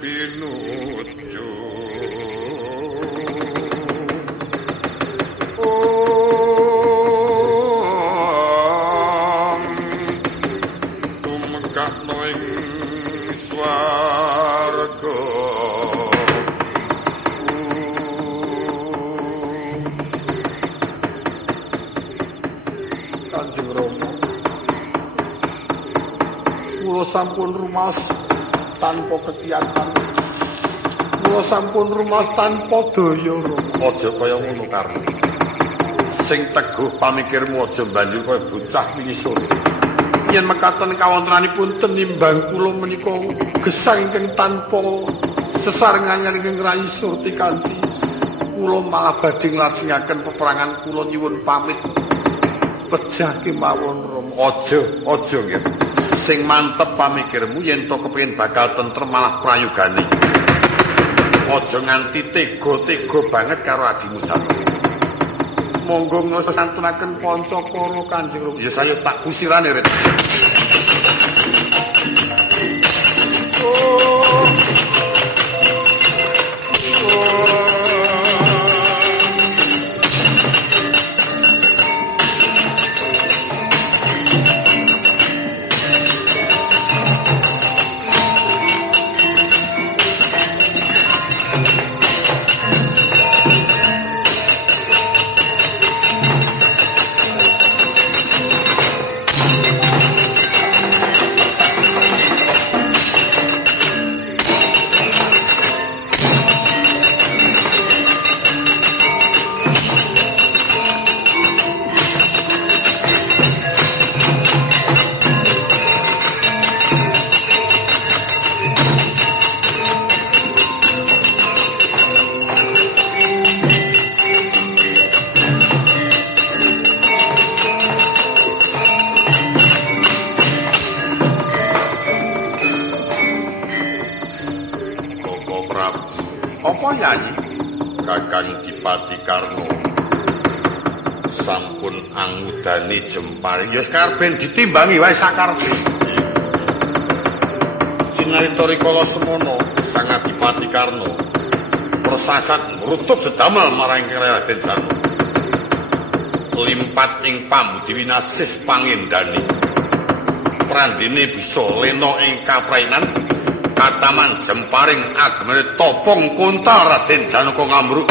pinuju tumekakno ing swarga Kanjeng Rama kula sampun rumaos tanpa kekiatan. Kula sampun rumaos tanpa daya Rama. Aja kaya ngono Karno. Sing teguh pamikirmu aja banjur kaya bocah wingi sore. Yen mekaten kawontenanipun tenimbang kula menika gesang ingkang tanpa sesarengan ingkang rayi surti kanthi kula malah badhe nglajengaken peperangan kula nyuwun pamit pejah kemawon Rama. Aja nggih. Sing mantep pamikirmu yen to kepengin bakal tentrem malah prayogane. Aja nganti tega-tega banget karo adimu satu. Monggo ngono santunaken Pancakara Kanjeng Rama. Ya saya tak kusirane Rit. Kakang Dipati Karno sampun angudani Jempari ya sakarep ditimbangi wae sakarepe. Sinarita rikala semono Sang Adipati Karno persasat ngrutuk dedamel marang Raden Janu. Limpat ing pambudi winasis pangendani. Prandene bisa lena ing kaprainan Kataman Jemparing agemane topong kunta Raden Janaka ngambruk.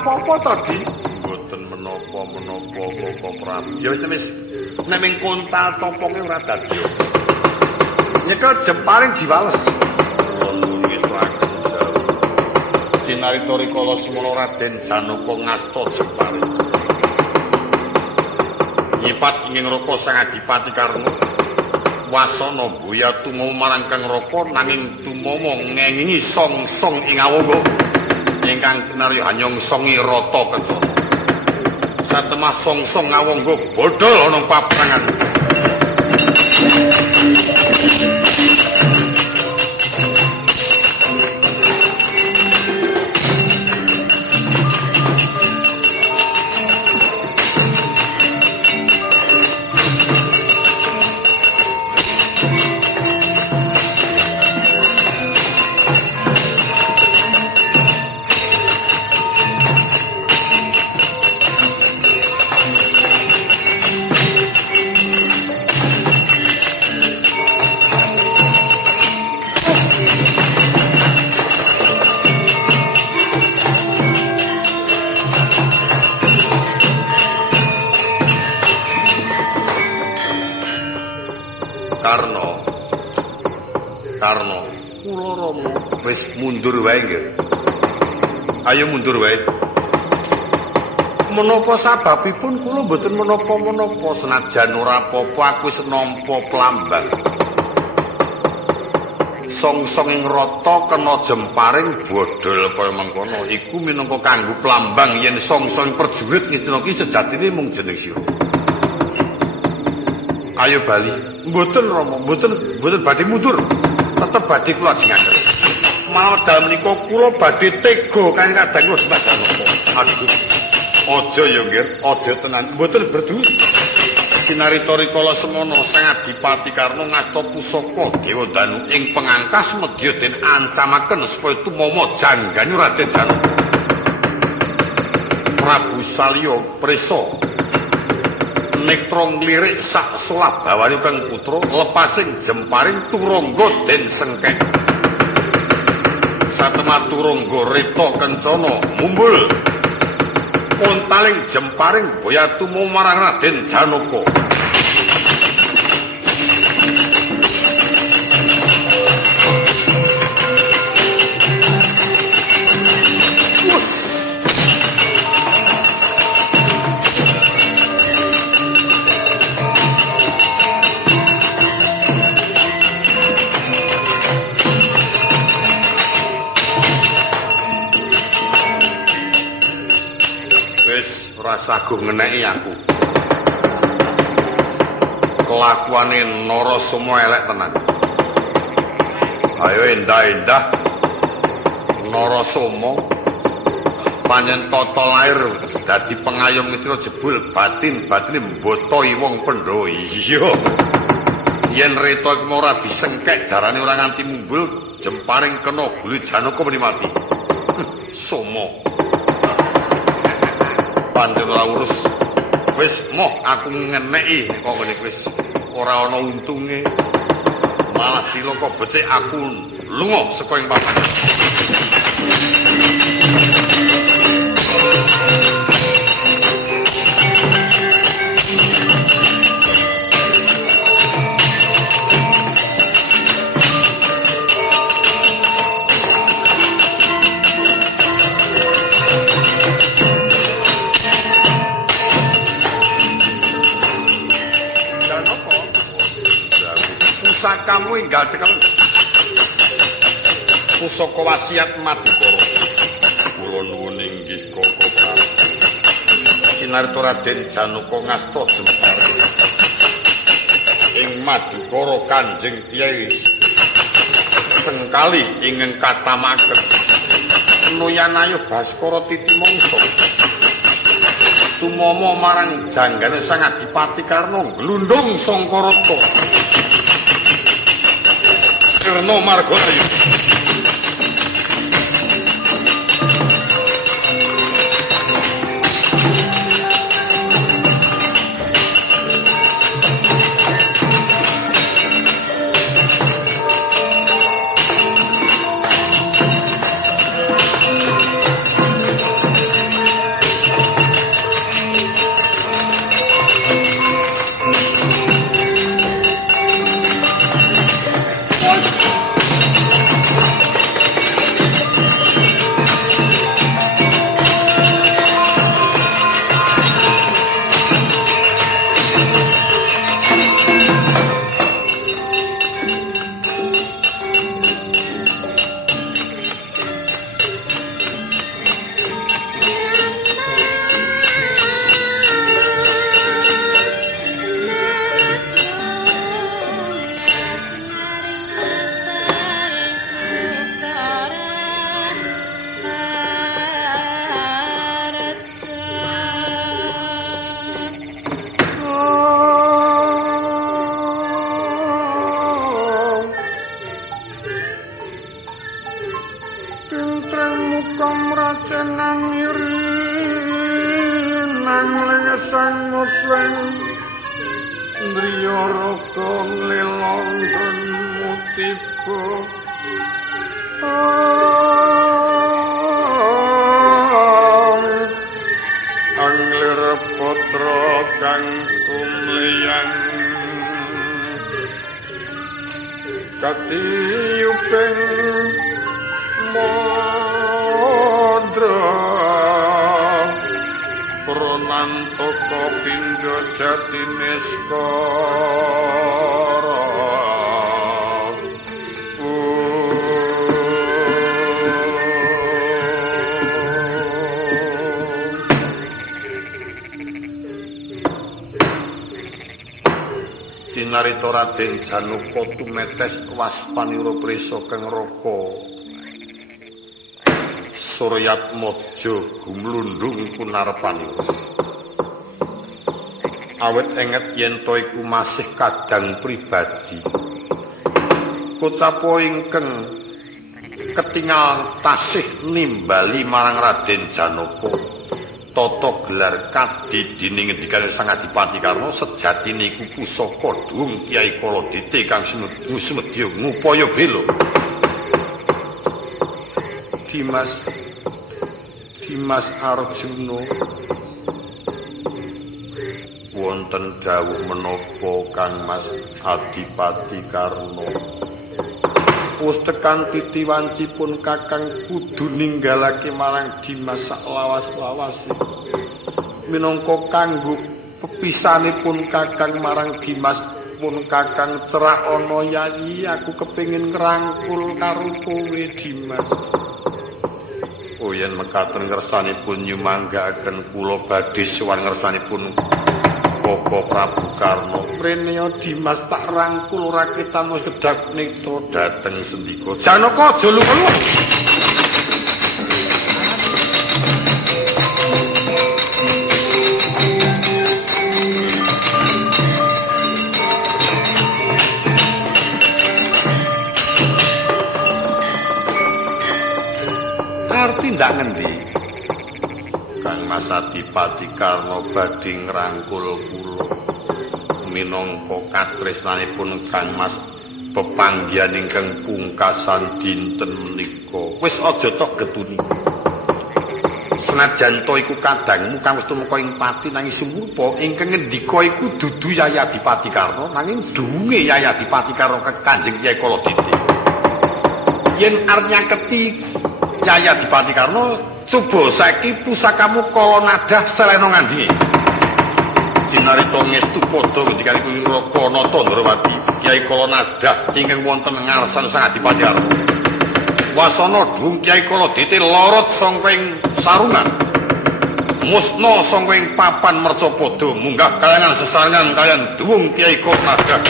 Apa tadi? Mboten menapa-menapa Koko Prabu. Ya wis nek ming kontal toponge ora dadi. Nyekel Jemparing diwales. Gitu aku jauh. Sinarita rikala semana Raden Janaka ngasta Jemparing. Nyipat ing Raka Sang Adipati Karno. Wasana boya tumama marang Kang Raka nanging tumama ngengingi song-song ing awangga. Ingkang kinarya anyongsongi rata kencana. Satemah songsong ngawangga bodhol ana paprangan. Karno, kula Rama wis mundur wae nggih. Ayo mundur wae. Menapa sababipun kula mboten menapa-menapa senajan ora apa-apa aku wis nampa plambang. songsonging rata kena jemparing bodol kaya mengkono iku minangka kanggo plambang yen songsong prajurit Ngastina ki sejatine mung jeneng sira. Ayo bali. Mboten Rama, mboten badhe mundur. Tetep badhe kula ajengaken. Malah dalem menika kula badhe tega kan kadang kula Janaka. Aduh. Aja ya nggih, aja tenan. Mboten berdua. Kinarita rikala semana Sang Adipati Karna ngasta pusaka Dewa Danu ing pengangkas medya den ancamaken supaya tumama janggane Raden Janaka. Prabu Salya prisa nektra nglirik sak sulabawane kang putra lepasing jemparing turangga den sengkek. Satemah turangga reta kencana mumbul pontaling jemparing boyatumu marang Raden Janaka. Rasaku ngeneki aku. Kelakuane Narasoma elek tenan. Ayo endah-endah Narasoma panjen tata lair dadi pengayom mitra jebul batine mbotoi wong Pandhawa. Iya. Yen reta iki ora disengkek jarane ora nganti mumbul jemparing kena gulu Janaka muni mati. Soma panjen ora urus. Wis moh aku ngeneki kok ngene wis ora ana untunge. Malah cilaka becik aku lunga saka ing papan. Pusakamu enggal cekel. Pusaka wasiat Madukara. Kula nuwun inggih Koko Prabu. Sinarta Raden Janaka ngasta jempar. Ing Madukara Kanjeng Kyai Sengkali ingkang katamaken Nuyanayo Baskara Titi Mangsa. Tumama marang janggane Sang Adipati Karna glundung Sangkarata. Karna Margalayu. Jatineska Dinarita Raden Janaka tumetes waspanira prisa kang raka Suryatmaja gumlundhung kunarpanira. Awit enget yen to iku masih kadang pribadi. Kocapa ingkang ketingal tasih nimbali marang Raden Janaka. Tata gelar kadidini ngendikane Sang Adipati Karna sejatine iku pusaka dhuwung Kyai Kaladite kang sumedya ngupaya bela. Dimas Arjuna wonten dawuh menapa Kang Mas Adipati Karna? Wis tekan titiwancipun Kakang kudu ninggalake marang Dimas saklawas-lawase. Minangka kanggo pepisanipun Kakang marang Dimas pun Kakang cerak ana yayi aku kepengin ngrangkul karo kowe Dimas. Oh yen mekaten ngersanipun nyumanggaaken kula badhe sowan ngersanipun Bapak Prabu Karna. Rene Dimas tak rangkul rakitan wis kedhak nita dhateng sendika. Janaka aja luwih. Arti ndak ngendi? Kang Mas Adipati Karna badhe ngrangkul kula minangka katresnanipun Kang Mas pepanggihan ingkang pungkasan dinten menika. Wis aja tok getuni. Senajan to iku kadangmu kang wis tumeka ing pati nanging sumurupa ingkang ngendika iku dudu Yaya Adipati Karna nanging dununge Yaya Adipati Karna Kanjeng Kyai Kaladite. Yen arep nyaketi Yaya Adipati Karna coba saiki pusakamu kala nadah selena ngandinge. Dinarita ngestu padha ngendikanipun Rakanata Ndrawati Kyai kala nadah ingkang wonten ngarsan Sang Adipati Karna. Wasana dhuwung Kyai Kaladite lorot sangka ing sarungan. Musna sangka ing papan mercapada munggah kayangan sesarengan kaliyan dhuwung Kyai kala nadah.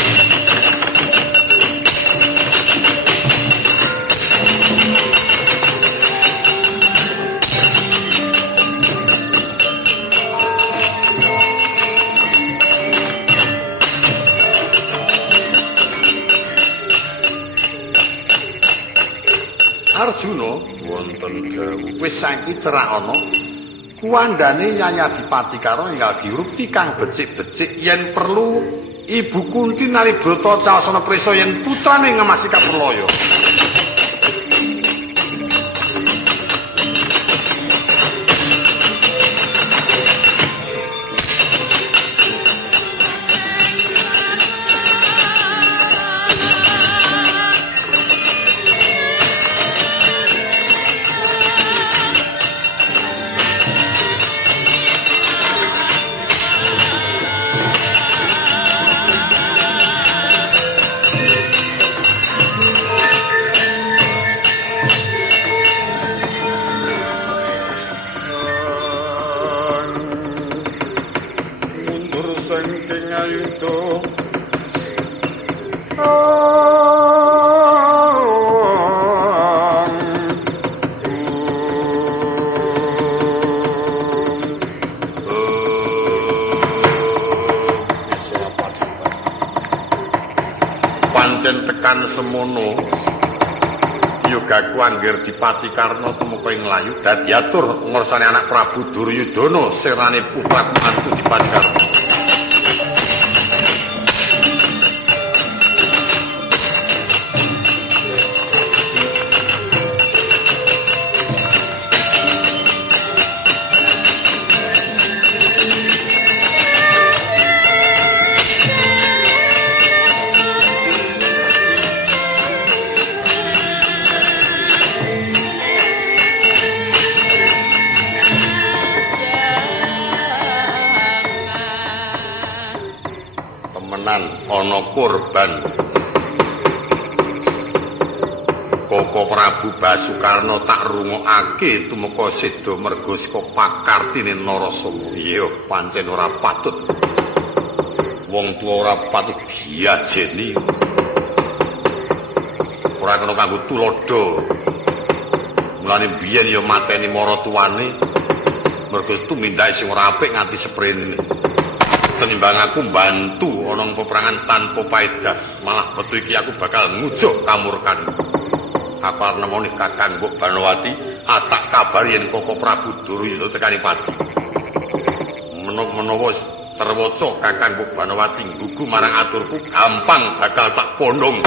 Arjuna wonten dawuh wis saiki cerak ana kuwandane Nyai Adipati Karna enggal dirukti kang becik-becik yen perlu Ibu Kunti Nalibrata Cawasana prisa yen putrane ngemasi kaperloyo. Semono yogaku angger Dipati Karna tumeka ing layu dadi atur ngorsane anak Prabu Duryudana serane putra mantu Dipati Karna. Ana korban Koko Prabu Basukarna tak rungokake tumeka seda merga saka pakartine Narasoma. Iya pancen ora patut Wong tuwa ora patut diajeni. Ora kena kanggo tulodo. Mulane biyen ya mateni maratuwane. Mergo tumindahe sing ora apik nganti seprene. Tenimbang aku bantu ana peperangan tanpa paedah, malah betu iki aku bakal ngujuk kamurkan. Aku arep nemoni Kakang Mbok Banowati, atak kabar yen Koko Prabu Duryudana tekani pati. Menawa terwaca Kakang Mbok Banowati nggugu marang aturku, gampang bakal tak pondhong.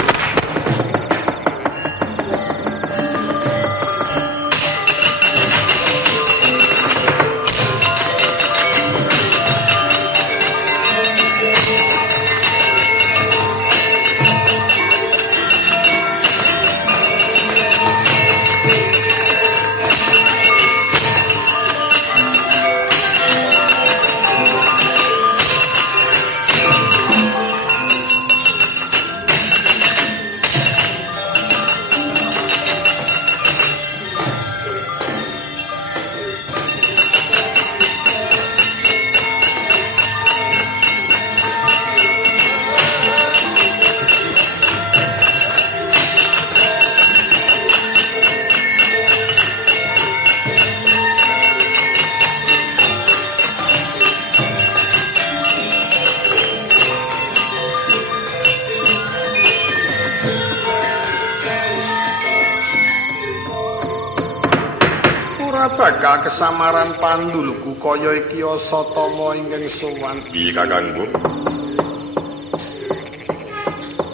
Bakal kesamaran pandulku kaya iki Asatama ingkang sowan. Piye Kakang Mbok?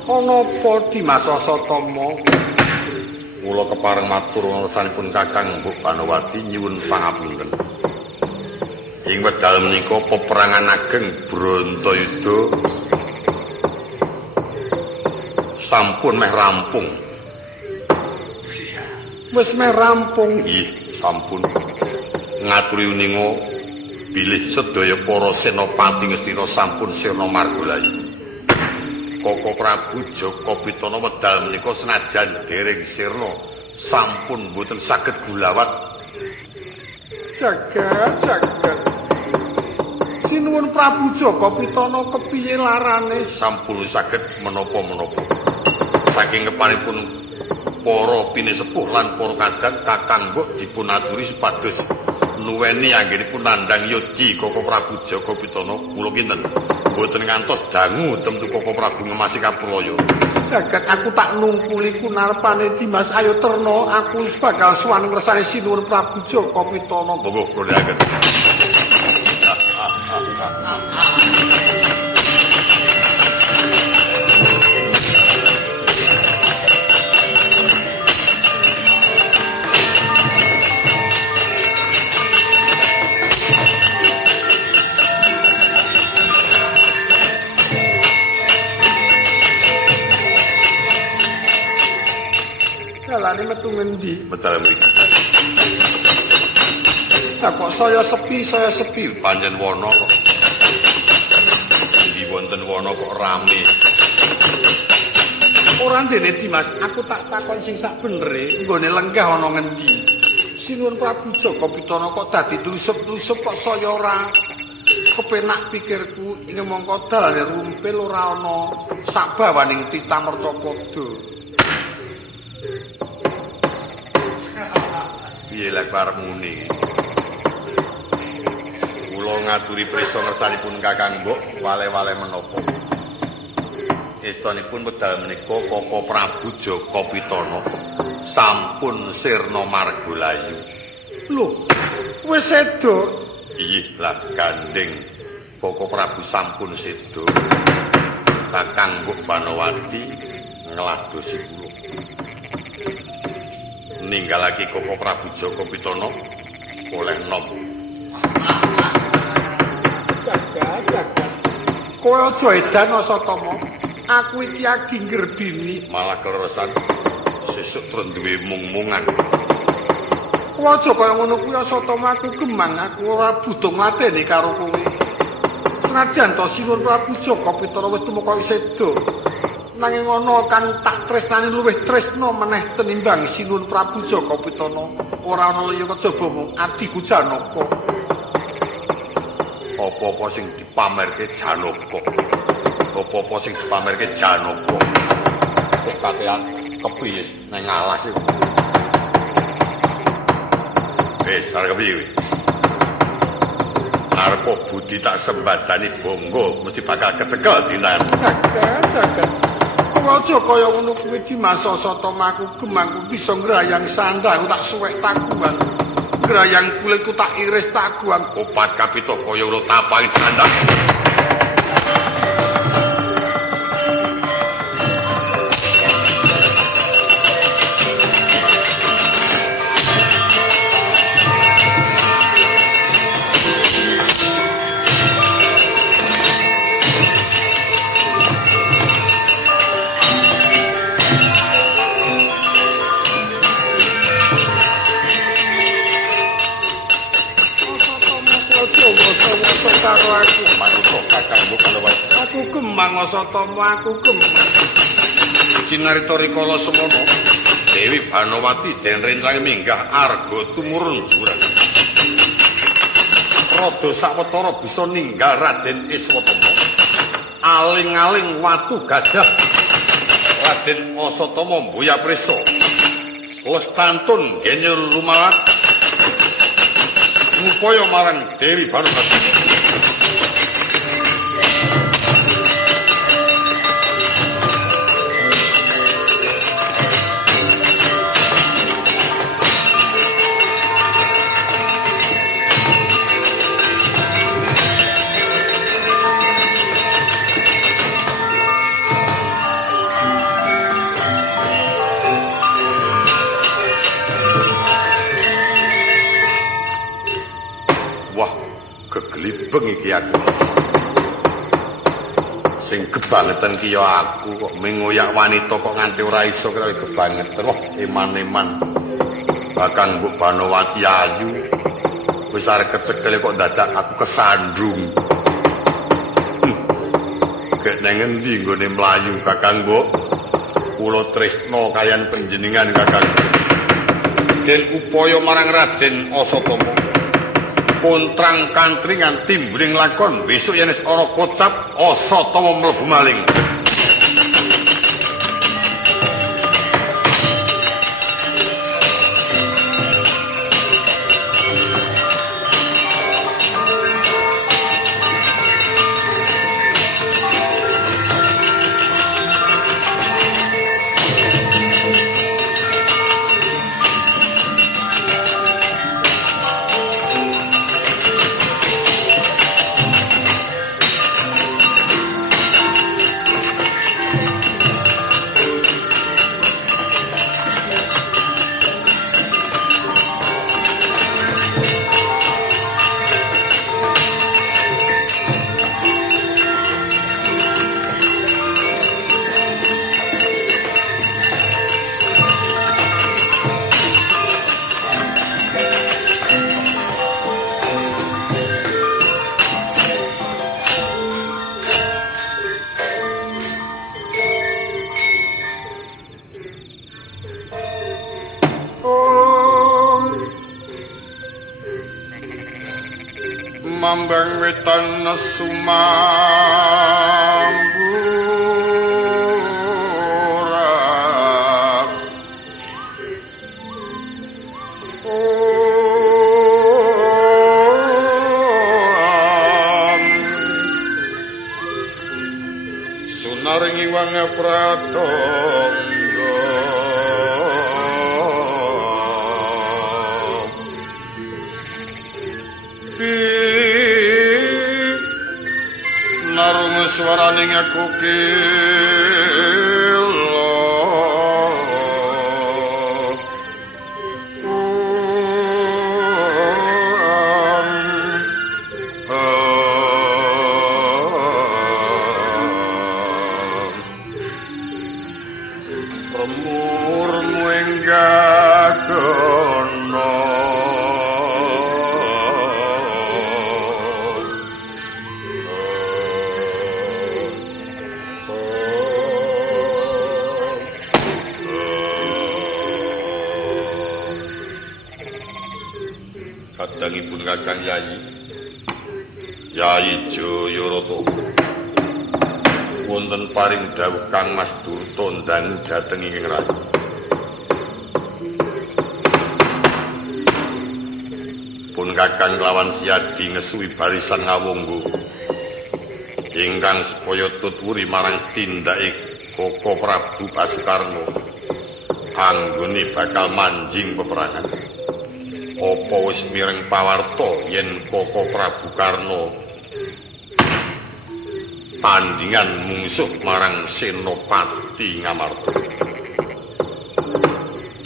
Ana apa Dimas Asatama? Kula kepareng matur ngarsanipun Kakang Mbok Banowati nyuwun pangapunten. Ing wekdal menika peperangan ageng Bratayuda sampun meh rampung. Wis meh rampung. Nggih. Sampun ngaturi uninga bilih sedaya para senopati Ngastina sampun sirna margalayu. Koko Prabu Jaka Pitana wedal menika senajan dereng sirna sampun boten saged gulawat. Jagat. Sinuwun Prabu Jaka Pitana kepiye larane? Sampun saged menapa-menapa. Saking kepanipun para pinisepuh lan para kadang Kakang Mbok dipunaturi supados nuweni anggenipun nandhang yodi Koko Prabu Jaka Pitana kula kinten boten ngantos dangu temtu Koko Prabu ngemasi kapulaya. Jagat aku tak nungkuli kunarpane Dimas Ayu Terna, aku bakal suwan ngersani sinuwun Prabu Jaka Pitana. Monggo kula agen. Dalane metu ngendi? Medal mriki. Lah kok saya sepi pancen wana kok. Iki wonten wana kok rame. Ora ndene Dimas, aku tak takon sing sak benere, nggone lenggah ana ngendi? Sinuwun Prabu Jaka Pitana kok dadi tlusup-tlusup kok saya ora kepenak pikirku, ing mongko dalane rumpil ora ana sak bawaning titah Mertapada. Piye lek arep muni. Kula ngaturi prisa ngersanipun Kakang Mbok wale-wale menapa. Estanipun wedal menika Koko Prabu Jaka Pitana sampun sirna margalayu. Lho, wis sedo. Iya lah gandeng. Koko Prabu sampun sedo. Kakang Mbok Banowati ngladosi kula. Ninggalake Koko Prabu Jaka Pitana oleh nom. Jagat. Kowe aja edan Asatama. Aku iki agingger bini malah kleresan sesuk terus duwe mung-mungan. Kowe aja kaya ngono kuwi Asatama, aku gemang, aku ora butuh ngladeni karo kowe. Senajan to Sinuwun Prabu Jaka Pitana wis tumeka sedo. Nanging ana kan tak tresnani luwih tresna meneh tenimbang Sinuwun Prabu Jaka Pitana. Ora ana liya kejaba mung adiku Janaka. Apa-apa sing dipamerke Janaka. apa-apa sing dipamerke Janaka. Kok kakean kepiye nang alas iki. Wis arep piye? Arep budi tak sembadani bonggo mesti bakal kecekel dinan. Saged. Aja kaya ngono kuwi di masa satomaku gemangku bisa ngrayang sandang tak suwek takuan. Ngrayang kulitku tak iris takuan. Opat kapita kaya ngono tapangi sandang. Karo aku manungsa kakangmu kalawat aku gemang asatama aku gemang cinarita rikala semono Dewi Banowati den rencang minggah arga tumurun jurang rada sawetara bisa ninggal Raden Iswatama aling-aling watu gajah Raden Asatama mbuya prisa lestantun genyur lumarat upaya marang Dewi Banowati. Keglibeng iki aku. Sing kebangetan ki ya aku kok mengoyak wanita kok nganti ora iso kira kebangetan. Wah, eman-eman. Bakang Mbok Banowati ayu. Wis arep kecekel kok dadak aku kesandung. Gek nang endi nggone mlayu Kakang Mbok? Kula tresna kaliyan panjenengan Kakang. Den upaya marang Raden Asatama. Kontrang kantringan timbling lakon besok yen wis ana kocap Asatama mlebu maling. Mambang wetan sumamburak sunaring iwang pratangga narung swaraning aku kilo remurmu enggak kono kadangipun Kakang Yayi Yayi Jayarata wonten paring dawuh Kang Mas Durta ndangu dhateng ing rayi. Pun Kakang lawan Siadi ngesuwi barisan ngawunggu ingkang supaya tutwuri marang tindake Koko Prabu Basukarno anggone bakal manjing peperangan. Apa wis mireng pawarta yen Koko Prabu Karno tandingan mungsuh marang Senopati Ngamarta.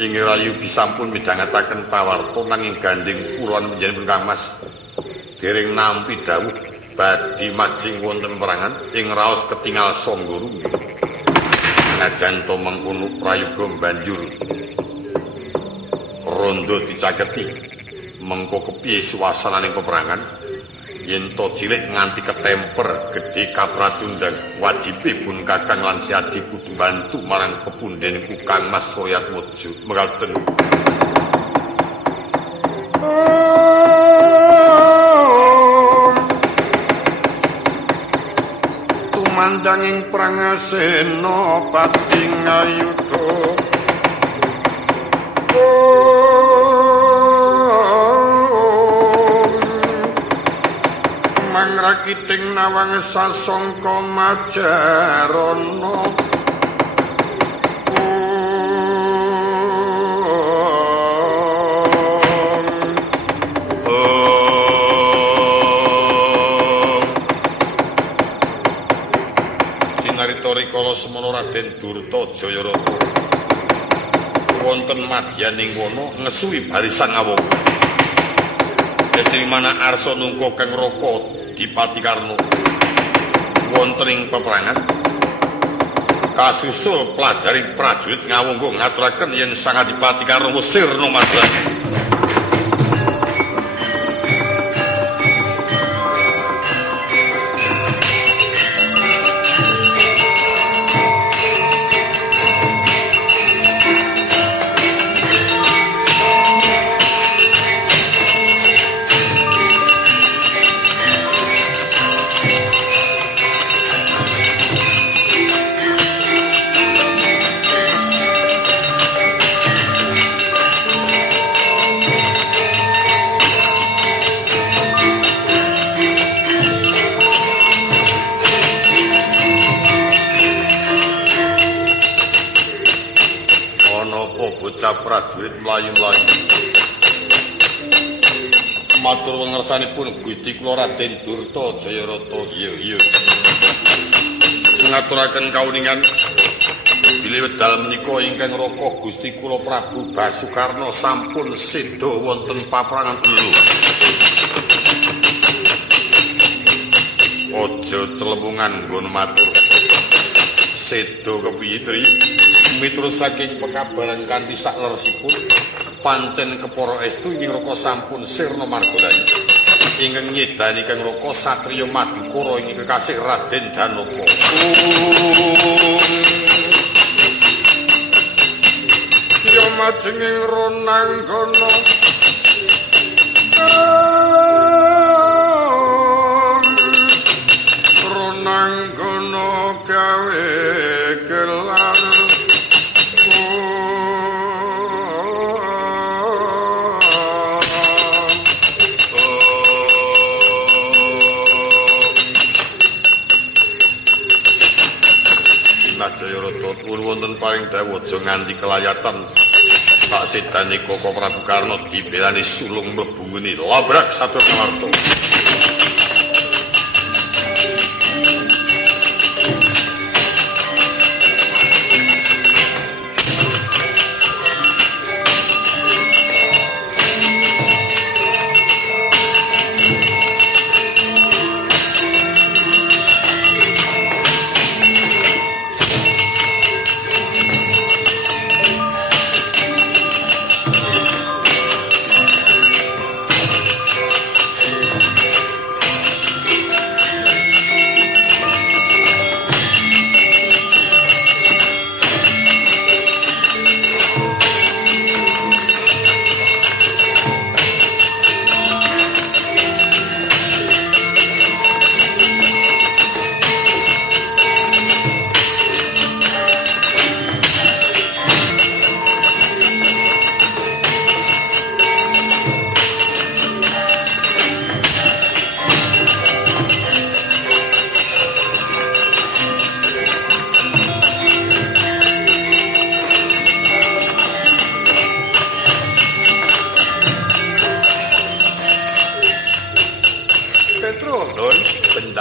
Ing rayu disampun midhangetaken pawarta nanging gandeng kula panjenengan Kang Mas dereng nampi dawuh badhe majing wonten perangan ing raos ketingal sangga rumi. Senajan to mengkono prayoga banjur rondo dicaketi mengko kepiye suasananing peperangan yen to cilik nganti ketemper gedhe kapracundang wajibipun Kakang lan Siadi kudu bantu marang pepundhenku Kang Mas Royatmojo mekaten. Tumandanging perang Senopati Ngayuda mangrakiting nawang sasongko Majarana sinarita rikala semana Raden Durta Jayarata wonten madyaning wana ngesuwi barisan ngawung Yadrimana arsa nungko Kang Raka Dipati Karno wonten ing peperangan kasusul pelajari prajurit ngawungga ngaturaken yen Sang Adipati Karno sirna madya. Prajurit mlayu-mlayu matur wengersanipun Gusti kula Raden Durta Jayarata. Iya ngaturaken kauningan bilih wedal menika ingkang raka Gusti kula Prabu Basukarno sampun seda wonten paperangan lho. Aja celemungan nggon matur seda kepiye Tri miturut saking pekabaran kanthi sakleresipun pancen kepara estu ing Raka sampun sirna margalayu ingkang nyedani Kang Raka satriya Madukara ing kekasih Raden Danaka. Ya majenging ronanggana ronanggana gawe gelar wonten paring dawuh aja nganti kelayatan sak sedane Koko Prabu Karno dibelani sulung mlebu ngene labrak satu kawarta.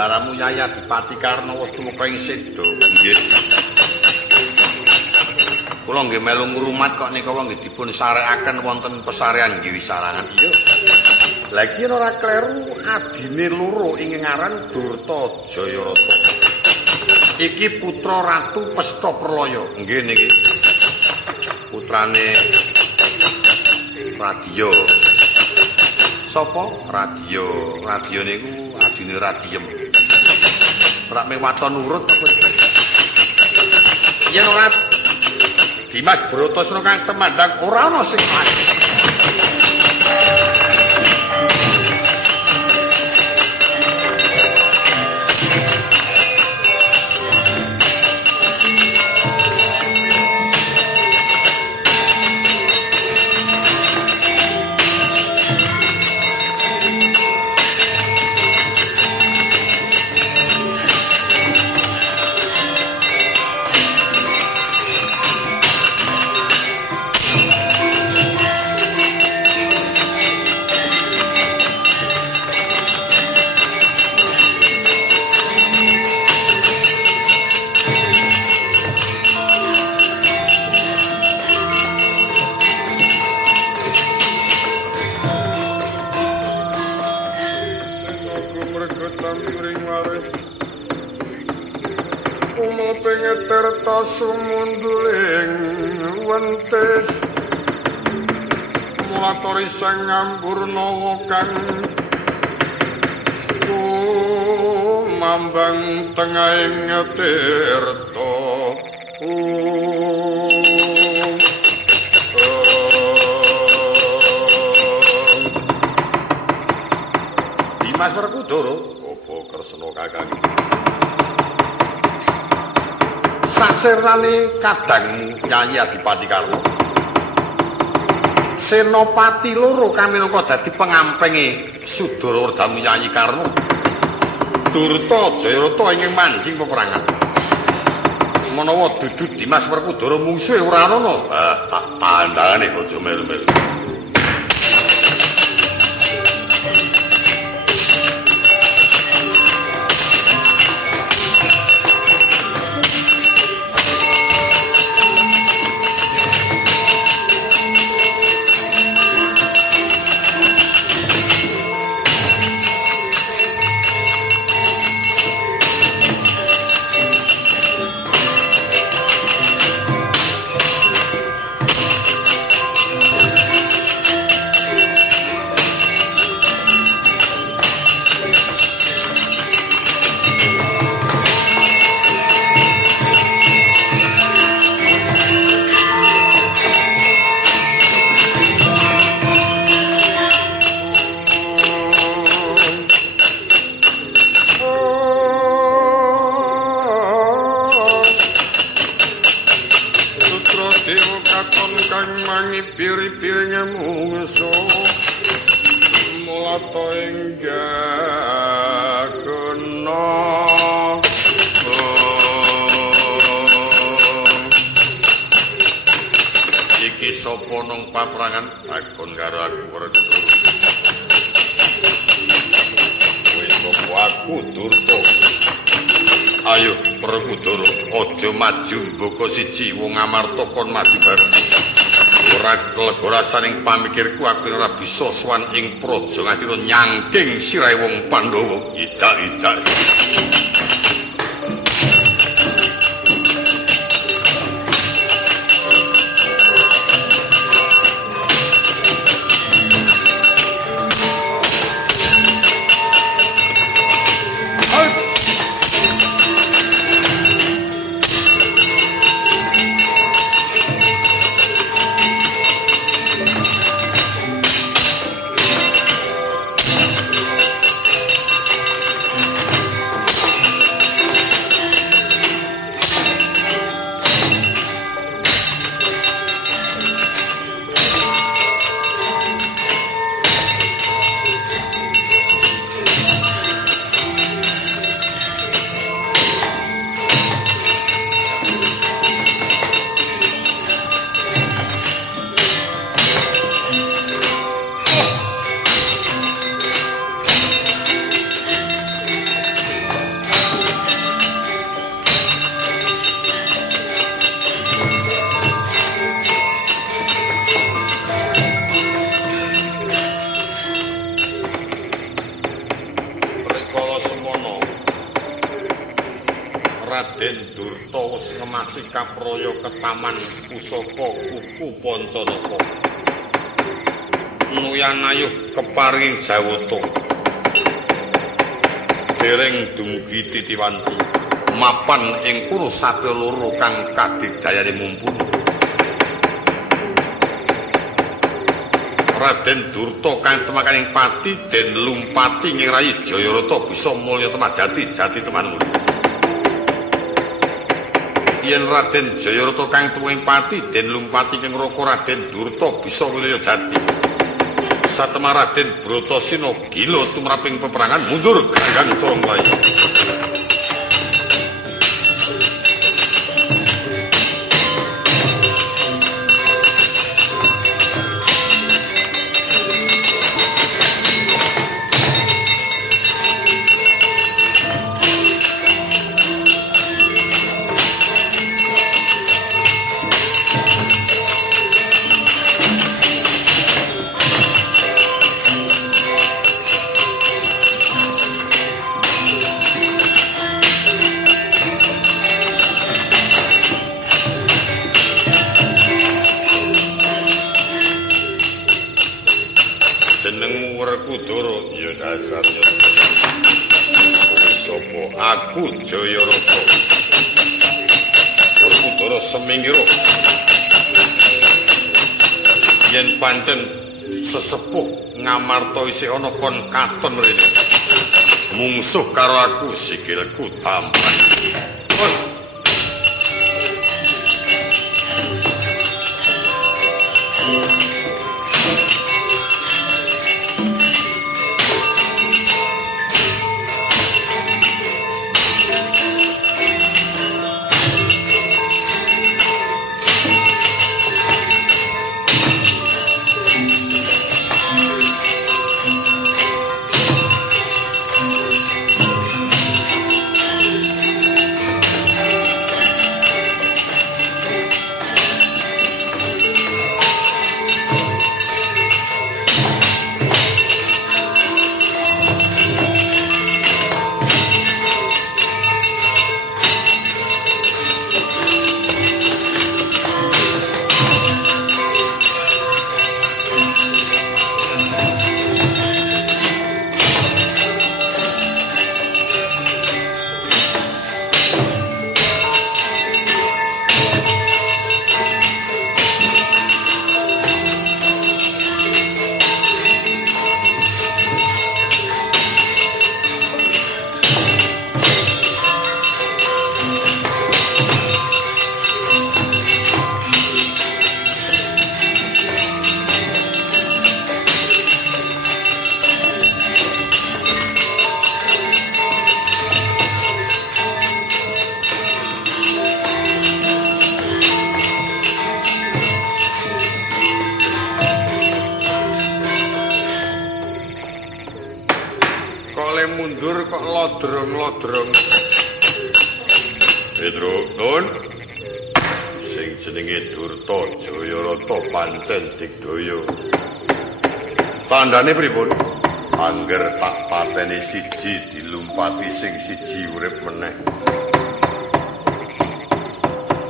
Bandaramu Nyai Adipati Karna wis tumeka ing Seda. Nggih. Kula nggih melu ngrumat kok nika nggih dipun sarekaken wonten pesarean nggih wisarangan. Iya. Lah iki ora kleru adine loro ing ngaran Durta Jayarata. Iki putra Ratu Pesta Pralaya. Nggih niki. Putrane Radya. Sapa? Radya. Radya niku adine Radiem. Ora mewaton urut apa. Yen ora Dimas Bratasena kang temandang ora ana sing mati. Sumunduling wentes mulatori sang ngampurna kang mambang tengahing tirta Dimas Werkudara apa kresna kakang sasirnane kadangmu Nyai Adipati Karna. Senopati loro kang minangka dadi pengampinge Sudara Werdamu Nyai Karna. Durta Jayarata ing manjing peperangan. Menawa dudu Dimas Werkudara mungsuhe ora ana. Tandane aja melu-melu. Paperangan takon karo aku Werkudara. Kowe sapa aku Durta? Ayo Werkudara, aja maju mboko siji wong Amarta kon maju bareng. Ora kelegorasaning pamikirku aku ora bisa sowan ing praja ngatira nyangking sirahe wong Pandhawa. Idak-idak. masih kapraya ketaman pusaka kuku Pancanaka. Nuyan ayuh keparing jawata. Dereng dumugi Titiwanti mapan ing Kurusatya loro kang kadidayane mumpuni. Raden Durta kang temakaning pati den lumpati ing Rayi Jayarata bisa mulya temajati jati teman mulya. Yen Raden Jayarata kang tuwing pati den lumpati ing Raka Raden Durta bisa mulya jati. Satemah Raden Bratasena gila tumraping peperangan mundur kanggan Soronglayu. Aku Jayarata Werkudara Semingira yen pancen sesepuh Ngamarta isih ana kon katon mrene mungsuh karo aku sikilku tampan. Mundur kok lodrong-lodrong. Pedro Nun sing jenenge Durta Jayarata pancen digdaya. Tandane pripun? Angger tak pateni siji dilumpati sing siji urip meneh.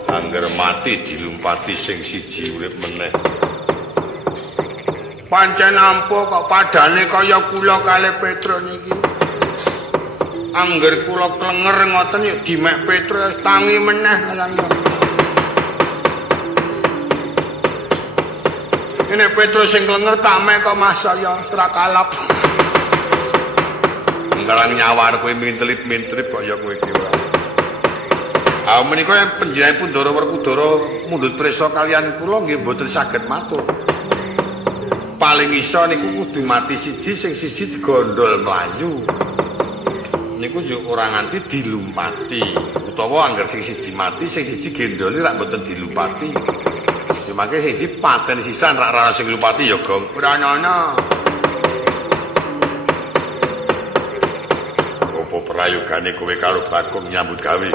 Angger mati dilumpati sing siji urip meneh. Pancen ampuh kok padane kaya kula kalih Petro niki. Angger kula klenger ngoten yuk dimek Petro tangi meneh alang. Ini Petro sing klenger tak mek kok Mas saya ora kalap. Enggalang nyawar kowe mintelip-mintelip kok ya kowe iki ora. Ah menika panjenengan Pandhara Werkudara mundhut prisa kalian kula nggih mboten saged matur. Paling iso niku kudu mati siji sing siji digondol mlayu. Niku yo ora nganti dilumpati utawa angger sing siji mati sing siji gendoli rak mboten dilumpati. Ya mangke siji paten sisan rak ora sing lumpati ya Gong. Ora ana. Opo prayogane kowe karo Bagong nyambut gawe?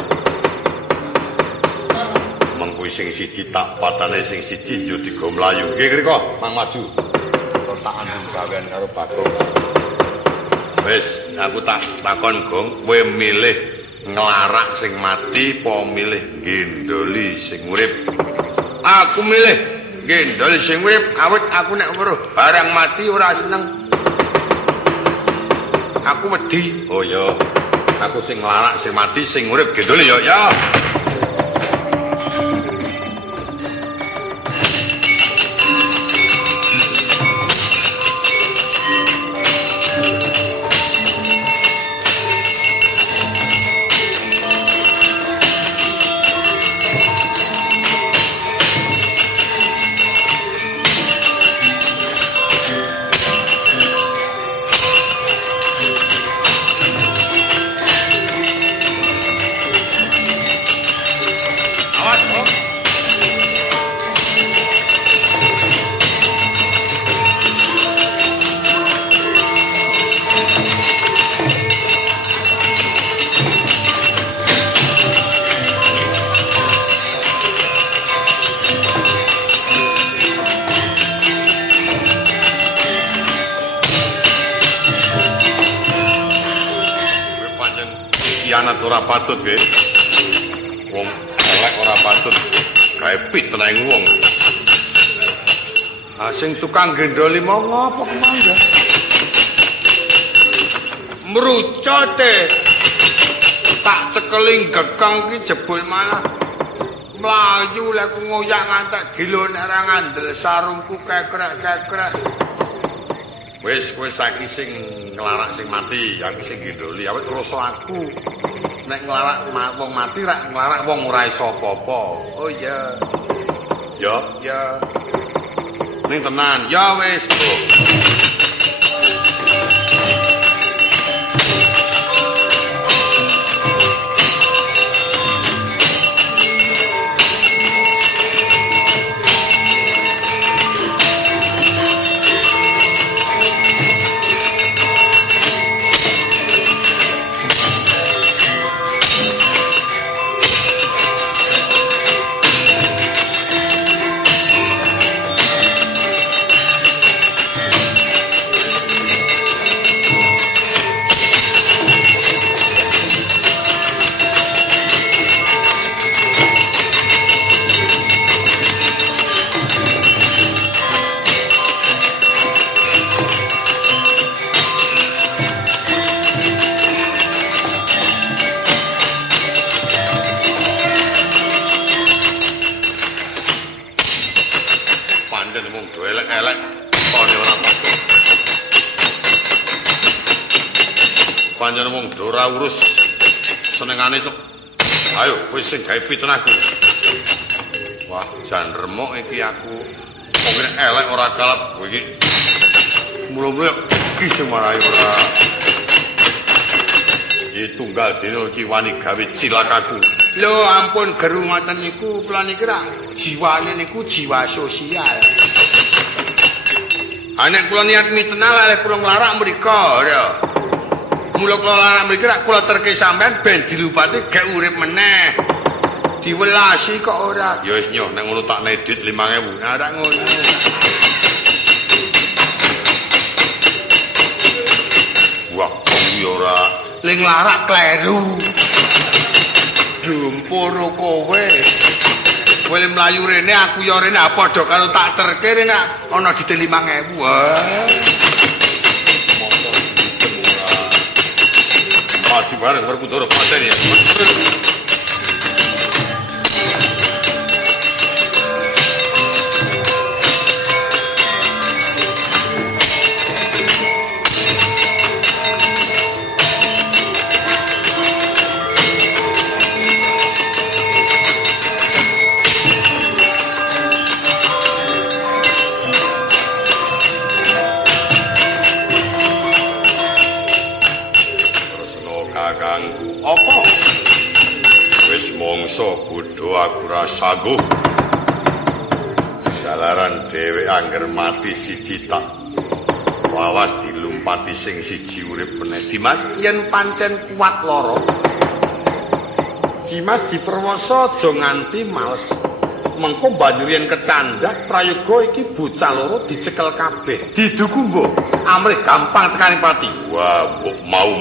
Mengko sing siji tak patane sing siji yo digo mlayu. Nggih krika, Mang maju. Tak andung gawean karo Bagong. Wis, aku tak takon Gong, kowe milih nglarak sing mati apa milih gendoli sing urip? Aku milih gendoli sing urip awit aku nek weruh barang mati ora seneng. Aku wedi. Oh ya, aku sing nglarak sing mati sing urip gendoli ya. Ora patut kowe. Wong elek ora patut gawe pitnah ing wong. Ah sing tukang gendoli mau ngopo kemangga? Mrucote. Tak cekeling gekeng ki jebul malah mlayu lek ngoyak ngantek gilo nek ora ngandel sarungku kekrek-kekrek. Wis kowe saiki sing nglarak sing mati, aku sing gendoli, awet rasa aku. Nek nglarak wong mati rak nglarak wong ora iso apa-apa. Oh iya. Ya. Ning tenan, ya wis. Panjenengan wong ora urus senengane cep. Ayo kowe sing gawe pitnahku. Wah, jan remuk iki aku. Wong elek ora kalap kowe iki. Mula-mula iki sing marai ora. Iki tunggal dina iki wani gawe cilakaku. Lho ampun geru ngoten niku kula niki ra jiwane niku jiwa sosial. Anek kula niat mitnah lek kula nglarak mriko ya. Mula kula larang mriki rak kula terke sampean ben dilupati gek urip meneh. Diwelasi kok ora. Ya wis nyoh nek ngono tak nedit 5.000. Nah rak ngono. Wah, iki ora ling larak kleru. Dumpur kowe. Kowe mlayu rene aku ya rene padha karo tak terke rene ana dite 5.000. Wah. Maju bareng Werkudara paten ya. Apa? Wis mongso bodho aku ra sanggup. Jalaran dhewe angger mati siji tak wawas dilumpati sing siji urip meneh. Dimas yen pancen kuat lara. Dimas diperwasa aja nganti males. Mengko banjur yen kecandak prayoga iki bocah loro dicekel kabeh. Diduku mbok amrih gampang tekani pati. Wah, mbok mau.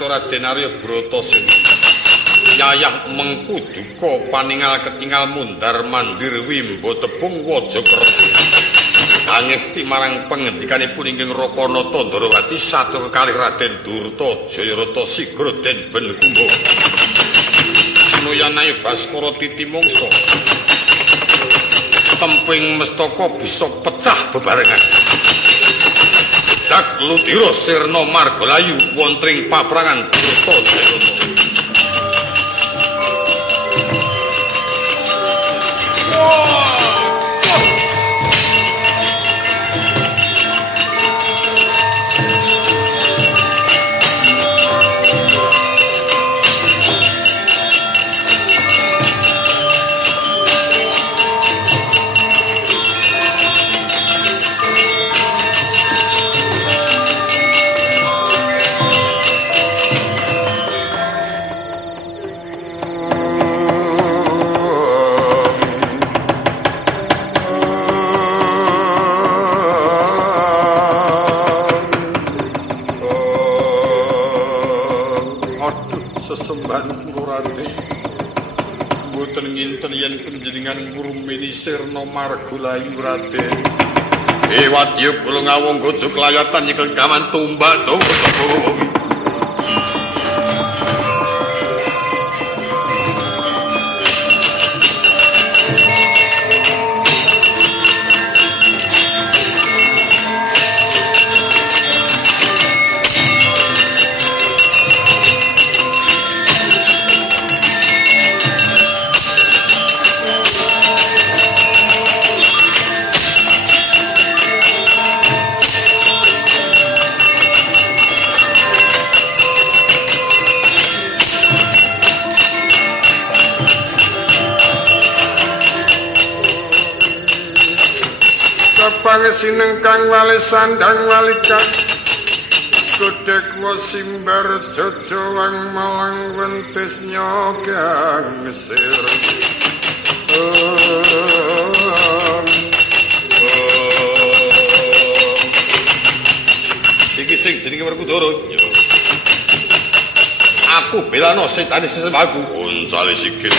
ngayata Raden Arya Bratasena. Yayah mengku duka paningal ketingal mundar mandir wimbo tepung Wajakerta. Angesti marang pengendikanipun inggih Rakanata Ndarawati satu kekalih Raden Durta Jayarata Sigra den Ben Kumba. Nuyanayu Baskara Titi Mangsa. Temping mestaka bisa pecah bebarengan. Dak Ludira sirna Margalayu wontring paprangan Durta Jayarata. Sesembahan kula Raden mboten nginten yen panjenengan ngurmeni sirna Margalayu Raden. Wadya kula ngawangga aja klayatan nyekel gaman tumbak dawa. Pangesineng kang wali sandang walikan Godhek wasimbar jojowang malang wentis nyogang sir. Iki sing jenenge Werkudara. Aku belano setane sesemaku uncale sikil.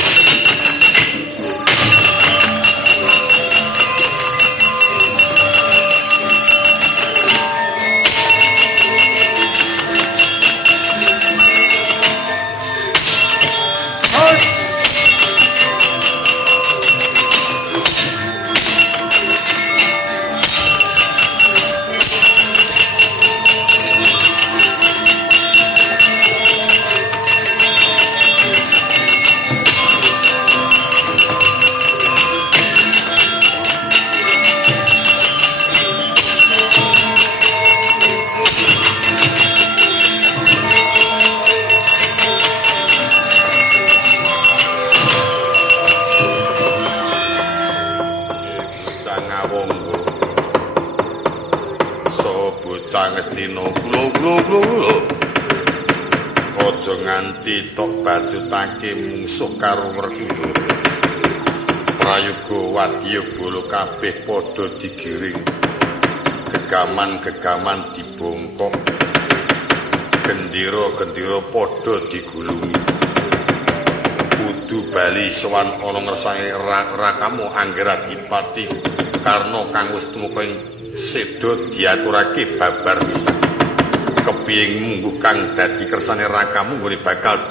Aja nganti tok bajutake mungsuh karo Werkudara. Prayoga wadya bala kabeh padha digiring. Gegaman-gegaman dibongkok. Gendera-gendera padha digulungi. Kudu bali sowan ana ngersane rakamu Anggeradipati Karna kang wis tumeka ing seda diaturake babar pisan. Kepiye mungguh kang dadi kersane rakamu nggone bakal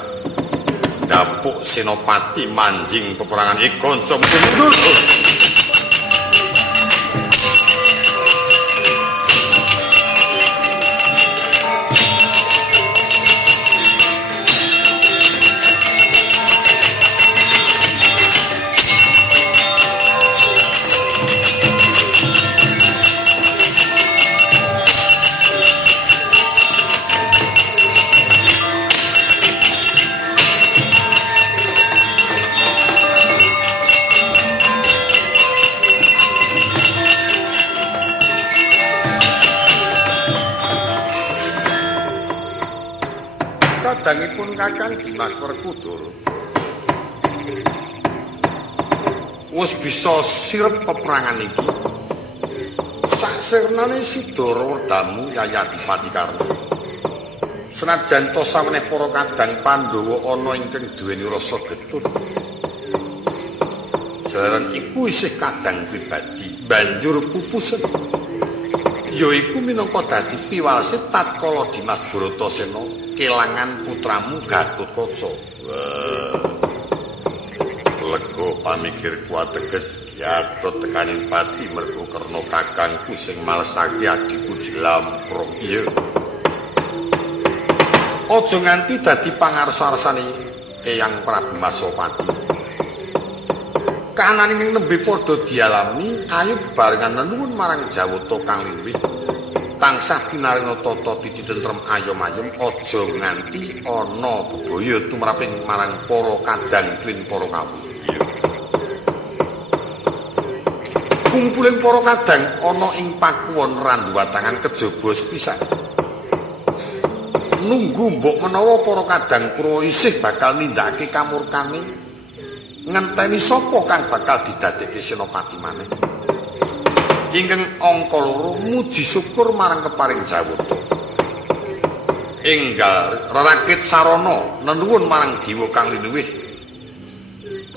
dapuk Senopati manjing peperangan iki kanca mundur. Kadangipun Kakang Dimas Werkudara wis bisa sirep peperangan iki. Sak sirnane Sidara Werdamu Yayadipati Karna. Senajan to saweneh para kadang Pandhawa ana ingkang duweni rasa getun. Jalaran iku isih kadang pribadi banjur pupusen. Yaiku minangka dadi piwalese tatkala Dimas Bratasena kelangan putramu Gatotkaca. Lega pamikirku ateges Gatot tekaning pati mergo Karna kakangku sing malesake adikku Jlamprong. Iya. Aja nganti dadi pangarsa-arsane Eyang Prabu Masopati. Kananing nembe padha dialami, ayo bebarengan nenuwun marang Jawata kang luwih. Tansah pinaringa tata titi tentrem ayom-ayom, aja nganti ana bebaya tumraping marang para kadang klin para kawula. Kumpuling para kadang ana ing pakuwon randu watangan kejaba sepisan. Nunggu mbok menawa para kadang Kurawa isih bakal nindakake kamurkane ngenteni sapa kang bakal didadekke senopati maneh. Ingkang angka 2 muji syukur marang keparing Jawata. Enggal rerakit sarana nenuwun marang Dewa kang linuwih.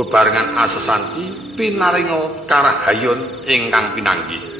Bebarengan asesanti pinaringa karahayon ingkang pinanggih.